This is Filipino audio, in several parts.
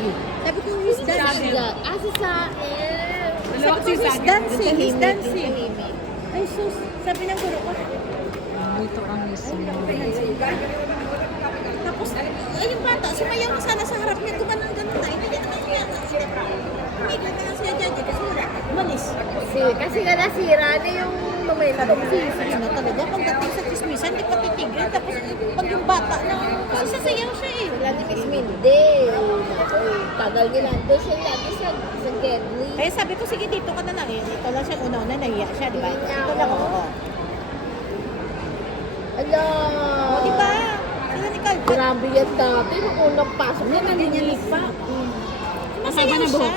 Sabi ko, he's dancing. Si Sael. Sabi ko, he's dancing. He's dancing. Ay, sus. Sabi ng guro ko. Dito ang mismo. Tapos, ay, yung bata, sumayaw na sana sa harap niya. Gumanon-ganon na. Hindi niya naman niya. Umigil na lang siya dyan. Kasi wala. Umalis. Kasi nga nasira na yung momentum. Ano talaga, pagdating sa chismisan, hindi pa titigil. Tapos, pag yung bata na, kasi sasayaw siya eh. Sila ni Miss Mindy. Tagal nila. Doon siya lagi sa Gedley. Kaya sabi ko, sige, dito ka na lang eh. Dito lang siya, una-una, nahiya siya, di ba? Hindi niya Dito lang ako. ako. Ala. O, di ba? Sila ni Calvin. Grabe yan dati. Nung unang pasok niya, nanginginig pa. Masaya na siya.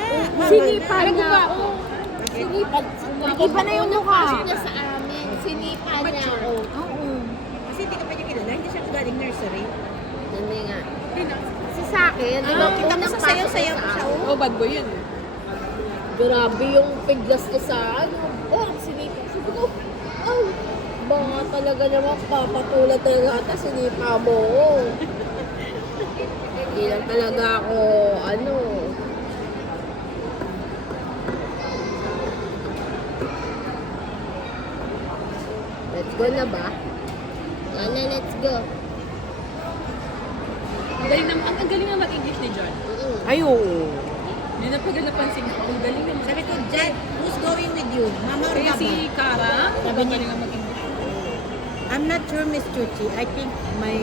Sinipa niya ako. Sinipa. Iba na yung mukha. Pasok niya sa amin. Sinipa niya ako. Oo. Kasi hindi ka pa niya kilala, hindi siya galing nursery. Hindi nga. Kasi sa akin, Ah, kita mo sa sayaw-sayaw pasok siya, sa oh. Oh, bad boy yun. Grabe yung piglas ko sa ano. Oh, sinipa. Sabi ko, oh, baka talaga naman papatulad talaga ata sinipa mo. Hindi lang talaga ako, ano. Let's go na ba? Lala, let's go. Ang galing na mag-English ni John. Ay, oo. Hindi na pag napansin ko, ang galing na. Sabi ko, Jad, who's going with you? Mama or Kaya Baba? si Cara, Sabi niya, galing na mag-English. I'm not sure, Miss Chuchi. I think my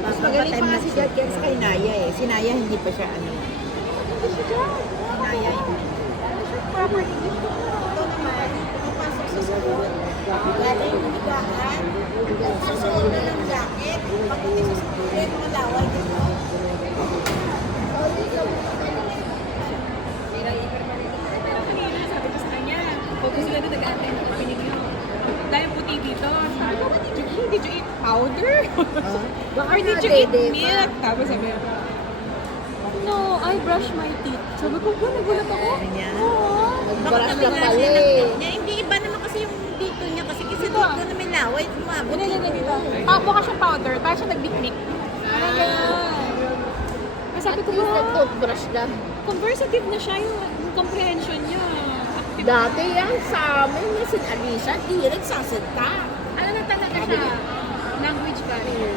Mas Baba, magaling but I'm pa nga not si sure. Dad kaya sa kay Naya eh. Si Naya hindi pa siya ano. Si Naya yung ito naman, pumapasok sa school. Galing yung higaan. Susuot na ng jacket. Pagdating sa school, malaway dito. Pero kanina, sabi ko sa kanya, focus sila na nag-attend ng pinig nyo. Dahil puti dito, sabi ko, what did you eat? Did you eat powder? Baka Or did you eat milk? Tapos sabi ko, no, I brush my teeth. Sabi ko, nagulat ako. Ganyan. Oo. Nagbaras Baka na kabila pala siya ng eh. neck niya. Hindi, iba naman kasi yung dito niya. Kasi dito na may laway, umabot Ganyan dito. dito. Mukha siyang powder, parang siya nag-picnic. Parang ganyan. Kasi sabi At ko, least ba, nag-toothbrush na. conversative na siya yung comprehension niya. Active. Dati yan sa amin, yung si Alicia, di nagsasalita. Ano na talaga siya? Language barrier.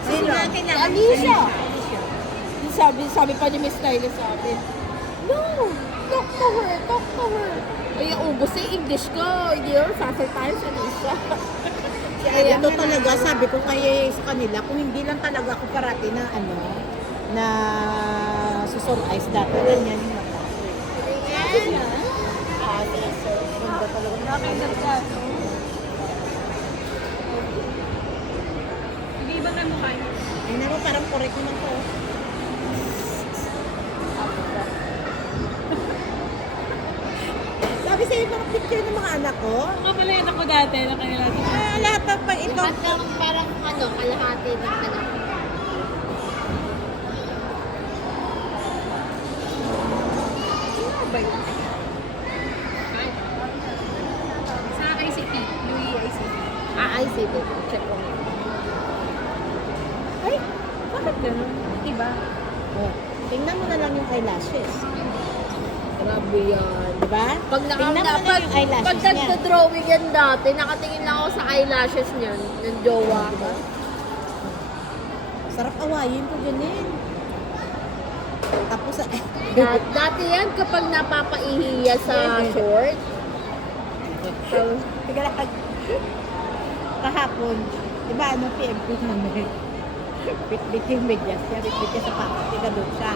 Kasi nga kailangan Alicia! Alicia. Sabi pa ni Miss Tyler sa akin, no, talk to her, talk to her. Ay, ubos na yung English ko. Hindi yun, sasalita yung sa Alicia. Kaya ito talaga, sabi ko kaya sa kanila, kung hindi lang talaga ako parati na ano, na susurprise dati, ganyan yung mata. Ganda talaga. Nakakailan siya. Hindi ba nga mukha niya? Ay naku, parang correct naman to. Sabi sa'yo mga picture ng mga anak ko, Ako pala yun ako dati na kanila. lahat ng pang ito, At parang ano, kalahati ng anak. Ano ba yun? Sa ICT, UEICT. Ay, sige. Check ko. Ay, bakit gano'n? Iba. oh, tingnan mo na lang yung eyelashes. Grabe yan. Diba? Pag Tingnan mo na lang yung eyelashes pag niya. nagda-drawing yan dati, nakatingin lang ako sa eyelashes niyan, ng jowa ko. Sarap awayin ko ganun. Tapos, Dati yan, kapag napapaihiya sa short, Teka lang. Kahapon, di ba ano, PMP namin? Bitbit yung medyas niya, bitbit niya sapatos, tigadog siya.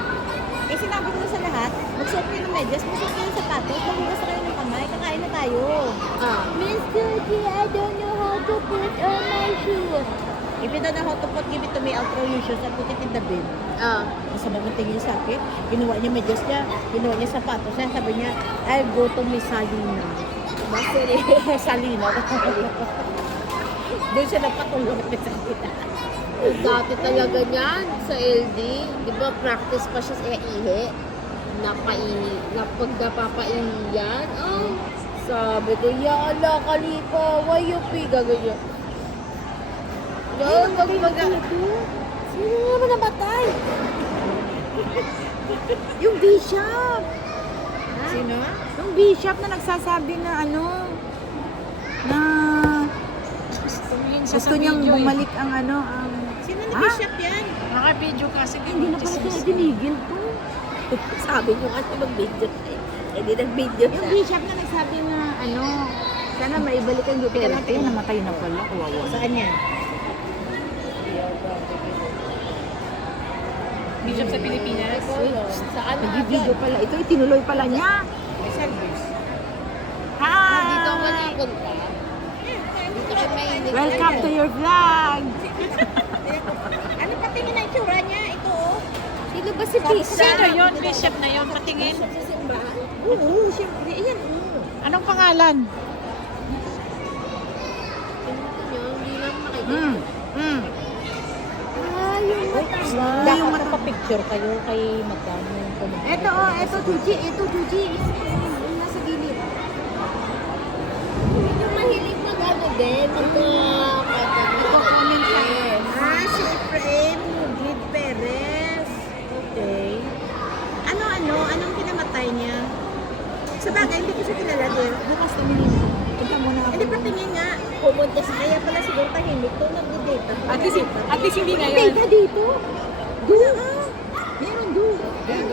Eh sinabi ko na sa lahat, magsuot kayo ng medyas, magsuot kayo ng sapatos, magugas na kayo ng kamay, kakain na tayo. Miss Cookie, I don't know how to put on my shoes. If you don't know how to put, give it to me, I'll throw your shoes and put it in the bin. Nasa bagong tingin sa akin, ginawa niya medyas niya, ginawa niya sapatos niya, sabi niya, I'll go to Miss Salina. Salina. Doon siya nagpatulong at Salina. Dati talaga niyan, sa LD, di ba practice pa siya sa ihi? Na pag napapaihi yan, sabi ko, ya Allah, Khalifa, why you pee? Gagawin yan, pag Sino naman nabatay? Yung bishop. Sino? Yung bishop na nagsasabi na ano, na Tumingin siya gusto sa niyang video bumalik ang ano, ang... Sino na Ah? bishop yan? Naka-video kasi. Hindi na pala kaya tinigil to. Sabi niyo kasi mag-video tayo. Eh, di nag-video Yung siya. bishop na nagsabi na ano, sana maibalik ang Duterte. Namatay na pala, kawawa. Saan yan? Bishop sa Pilipinas. Saan na Nag-video pala. Ito, itinuloy pala niya. May service. Hi! Dito ako napunta. Dito kayo mahilig. Welcome to your vlog! Ano patingin na itsura niya? Ito oh. Sino ba si Bishop? Sino yun? Bishop na yun. Patingin. Bishop sa simbahan? Oo, siyempre. Ayan oh. Anong pangalan? Tingnan niyo, hindi lang makikita. Ah, yung mata. Dapat magpa-picture kayo kay Madam. Ito, oh, ito, Chuchi. Ito, Chuchi. Yung nasa gilid. Hindi niyo mahilig mag-ano din. Ito, comment ka. Ah, si Efraim Mugid Perez. Okay. Anong pinamatay niya? Sa bagay, hindi ko siya kilala din. Bukas tumingin. Punta muna ako. Hindi pa tingin nga. Pumunta sa Kaya pala siguro tahimik to, nag-date. At least hindi ngayon. Data dito. Meron do.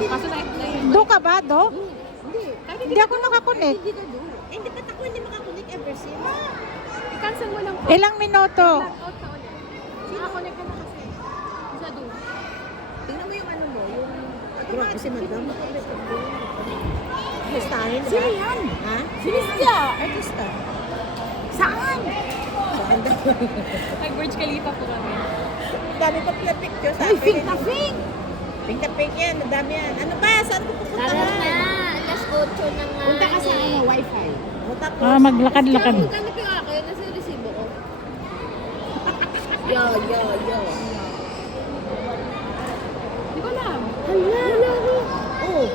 Kaso na, Do ka ba, Do? Hindi. Hindi ako nakakunik. Hindi ka do. Eh, hindi ba't ako hindi makakunik ever since? i-cancel mo lang po. Ilang minuto? Out na ulit. Nakakonect ka na kasi. Sa do. Tingnan mo yung ano mo, yung... Grabe si Madam. Artistahin, diba? Sino yan? Ha? Sino siya? Artista. Saan? Saan daw? Nag-Burj Khalifa po kami. Dami pa pala picture sa Ay, akin. fake na fake. Pink na pink yan, ang dami yan. Ano ba? Saan ko pupunta Tara ka? na, alas 8 na nga. Punta ka sa eh. ano, wifi. O tapos, Ah, maglakad-lakad. Magkano yung akin? Nasa yung resibo ko. Yo. Hindi ko alam. oh.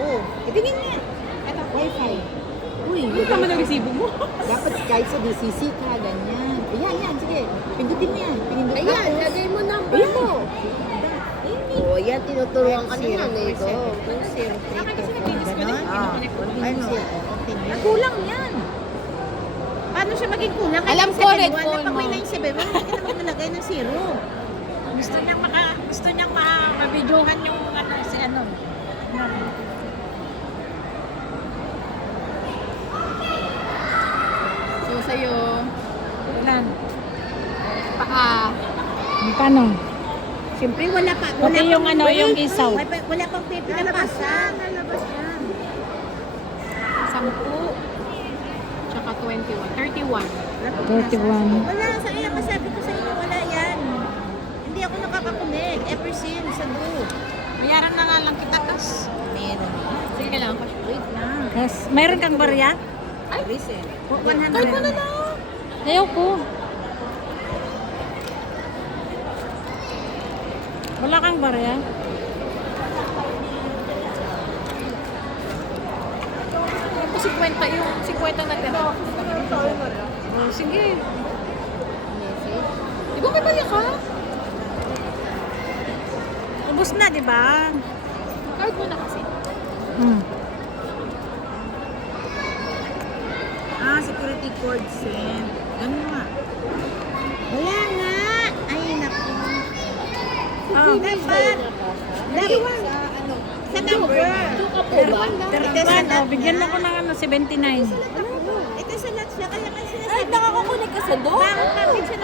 Oh. Itingin niya. Ito, wifi. Uy, Ano naman ang resibo mo? Dapat kahit sa DCC ka, ganyan. Ayan, yan, sige. Pindutin mo yan. Pindutin Ayan, lagay mo number mo. Oh, yan, tinuturuan ka nila nito. Akin kasi nag-disconnect. Kinoconnect ko. Ano? Kulang yan. Paano siya maging kulang? Alam ko, red phone Pag may mo. 97, wala ka naman malagay ng zero. Gusto niyang ma-videohan yung ano, si ano. So, sa'yo, ilan? Paa. Paano? Siyempre, wala pa. Pati yung ano, yung isaw. Wala pang paper na pasa. Nalabas yan. 10. Tsaka 21. 31. 31. Wala, sa iya masabi ko sa inyo, wala yan. Hindi ako nakakakunik ever since sa do. Bayaran na nga lang kita, kas. Meron. Sige lang. Wait lang. Yes. Mayroon kang barya? Listen. 100. Card mo na lang. Ayaw ko. Wala kang barya? Ako 50 yung 50 na tira. Oh, sige. Di ba may balik ka? Ubus na, di ba? Card mo na kasi. Hmm. Ah, security cord send. Ganun nga. Wala nga. Ay, naku. Ah, Number. Number. Sa number. Ito ka po ba? Ito sa Oh, bigyan mo ko ng ano, 79. Ito sa lot siya. Kaya nga sinasabi. Ay, nakakakunik ka sa do? Bakit siya